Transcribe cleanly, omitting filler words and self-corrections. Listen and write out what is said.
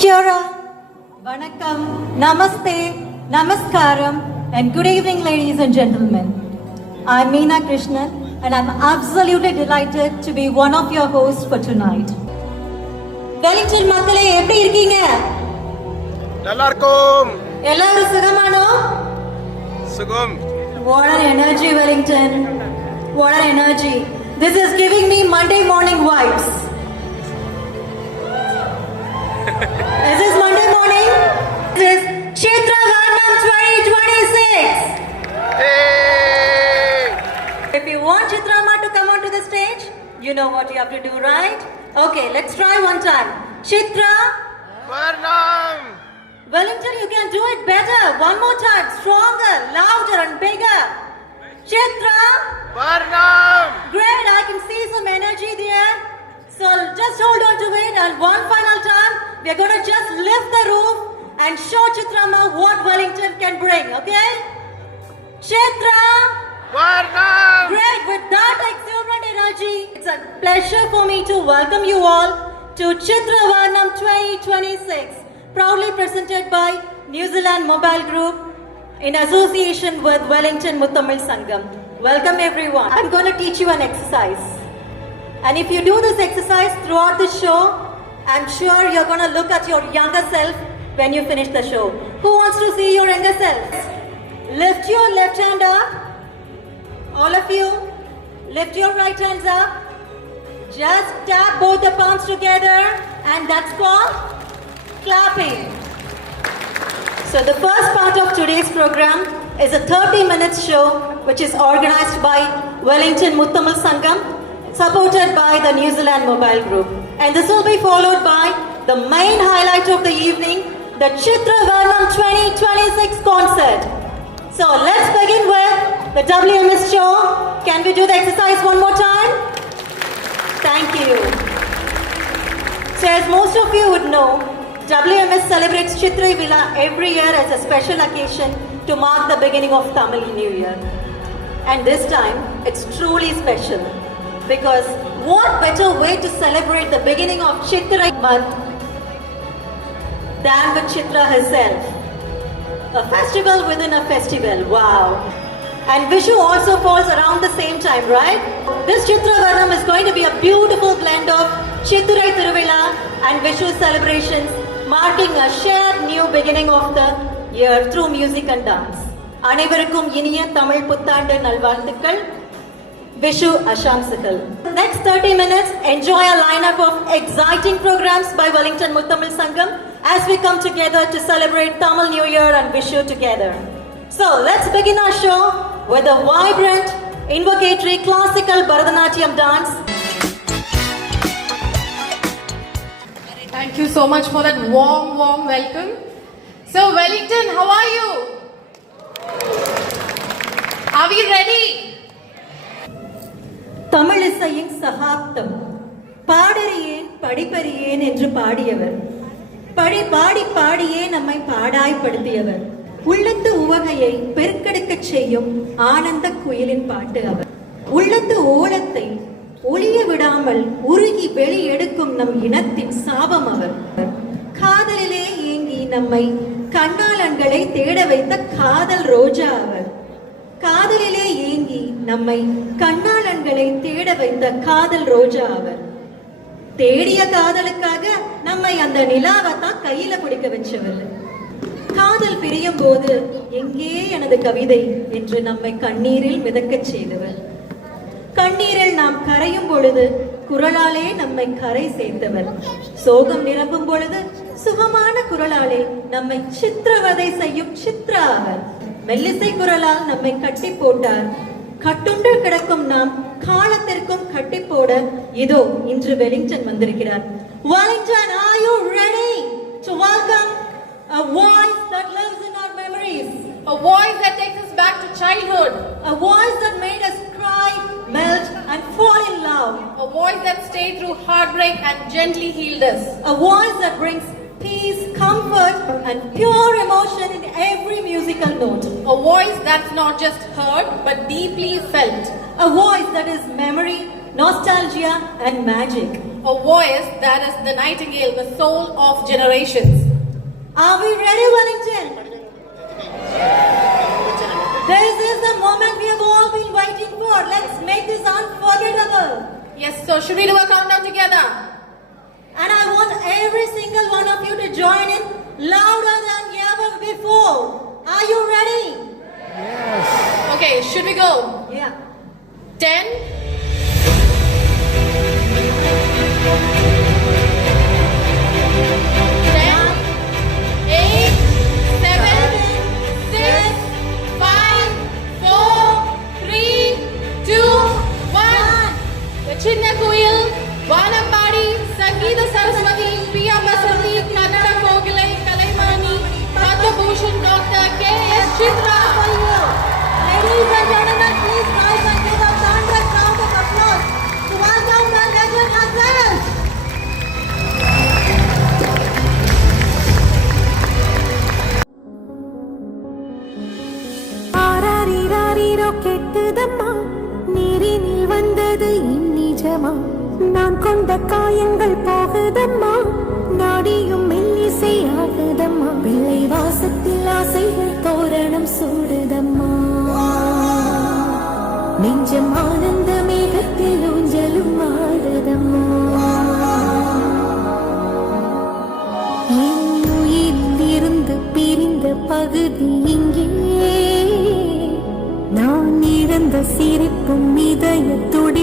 Kyora, Vanakkam, Namaste, Namaskaram, and good evening, ladies and gentlemen. I'm Meena Krishnan, and I'm absolutely delighted to be one of your hosts for tonight. Wellington மக்களே எப்படி இருக்கீங்க? நல்லா இருக்கோம். எல்லாரும் சுகமானோ? சுகம். What an energy, Wellington. What an energy. This is giving me Monday morning vibes. Is this Monday morning? This is Kshetra Varnam 2026. Hey! If you want Chitrama to come onto the stage, you know what you have to do, right? Okay, let's try one time. Chitra Varnam. Wellington, you can do it better. One more time, stronger, louder and bigger. Chitra Varnam. Great, I can see some energy there. So just hold on to it, and one final time, we are going to just lift the roof and show Chitrama what Wellington can bring, okay? Chitra Varnam. Great, with that exuberant energy, it's a pleasure for me to welcome you all to Chitra Varnam 2026, proudly presented by New Zealand Mobile Group in association with Wellington Muthamil Sangam. Welcome everyone. I'm going to teach you an exercise. And if you do this exercise throughout the show, I'm sure you're going to look at your younger self when you finish the show. Who wants to see your younger self? Lift your left hand up. All of you, lift your right hands up. Just tap both the palms together, and that's called clapping. So the first part of today's program is a 30-minute show which is organized by Wellington Muthamil Sangam, supported by the New Zealand Mobile Group. And this will be followed by the main highlight of the evening, the Chitra Varnam 2026 concert. So let's begin with the WMS show. Can we do the exercise one more time? Thank you. So as most of you would know, WMS celebrates Chitra Villa every year as a special occasion to mark the beginning of Tamil New Year. And this time, it's truly special because what better way to celebrate the beginning of Chitra month than with Chitra herself? A festival within a festival, wow. And Vishu also falls around the same time, right? This Chitra Varnam is going to be a beautiful blend of Chitturai Thiruvila and Vishu celebrations, marking a shared new beginning of the year through music and dance. அனைவருக்கும் இனிய தமிழ் புத்தாண்டு நல்வாழ்த்துக்கள். Vishu Ashamsakal. Next 30 minutes, enjoy a lineup of exciting programs by Wellington Muthamil Sangam as we come together to celebrate Tamil New Year and Vishu together. So let's begin our show with a vibrant, invocatory, classical Bharatanatyam dance. Thank you so much for that warm welcome. So Wellington, how are you? Are we ready? தமிழிசையின் சகாப்தம் பாடறியேன் படிப்பறியேன் என்று பாடியவர், பாடி பாடியே நம்மை பாடாய்படுத்தியவர், உள்ளத்து உவகையை பெருக்கெடுக்கச் செய்யும் ஆனந்த குயிலின் பாட்டு அவர். உள்ளத்து ஓலத்தை ஒளிய விடாமல் உருகி வெளியெடுக்கும் நம் இனத்தின் சாபம் அவர். காதலிலே ஏங்கி நம்மை கண்ணாளன்களை தேட வைத்த காதல் ரோஜா அவர். காதலிலே ஏங்கி நம்மை கண்ணாளன்களை தேட வைத்த காதல் ரோஜா அவர். தேடிய காதலுக்காக நம்மை அந்த நிலாவை தான் கையில பிடிக்க வச்சவர். காதல் பிரியும் போது எங்கே எனது கவிதை என்று நம்மை கண்ணீரில் மிதக்கச் செய்தவர். கண்ணீரில் நாம் கரையும் பொழுது குரலாலே நம்மை கரை சேர்த்தவர். சோகம் நிரம்பும் பொழுது சுகமான குரலாலே நம்மை சித்திரவதை செய்யும் சித்ரா அவர். மெல்லிசை குரலால் நம்மை கட்டி போட்டார். கட்டுண்டு கிடக்கும் நாம் காலத்திற்கும் கட்டி போட இதோ இன்று வெலிங்டன் வந்திருக்கிறார். Wellington, are you ready to welcome a voice that lives in our memories? A voice that takes us back to childhood. A voice that made us cry, melt and fall in love. A voice that stayed through heartbreak and gently healed us. A voice that brings peace, comfort and pure emotion in every musical note. A voice that's not just heard but deeply felt. A voice that is memory, nostalgia and magic. a voice that is the nightingale, the soul of generations. Are we ready, Wellington? This is the moment we have all been waiting for. Let's make this unforgettable. Yes, so should we do a countdown together? And I want every single one of you to join in louder than ever before. Are you ready? Okay, should we go? Yeah. 10, 8, 7, 6, 5, 4, 3, 2, 1. The Chinna Koyil, Vanambadi, Sangeeta Saraswati, Priya Baswati, Kannada Kogilai, Kalaimani, Padma Bhushan Dr. K.S. Chitra. Ladies and gentlemen, please rise and give a thunderous round of applause to welcome the legend herself. ஆராரிராரிரோ கெட்டுதம்மா நீரினில் வந்தது இந்நிஜமா நான் கொண்ட காயங்கள் போகுதம்மா நாடியும் மெல்லிசை ஆகுதம்மா பிள்ளை வாசத்தில் ஆசைகள் தோரணம் சூடுதம்மா நெஞ்சம் ஆனந்த மேகத்தில் ஊஞ்சலும் ஆடுதம்மா என் உயிரில் இருந்து பிரிந்த பகுதி இங்கே நான் இழந்த சிரிப்பும் இதயத்துடன்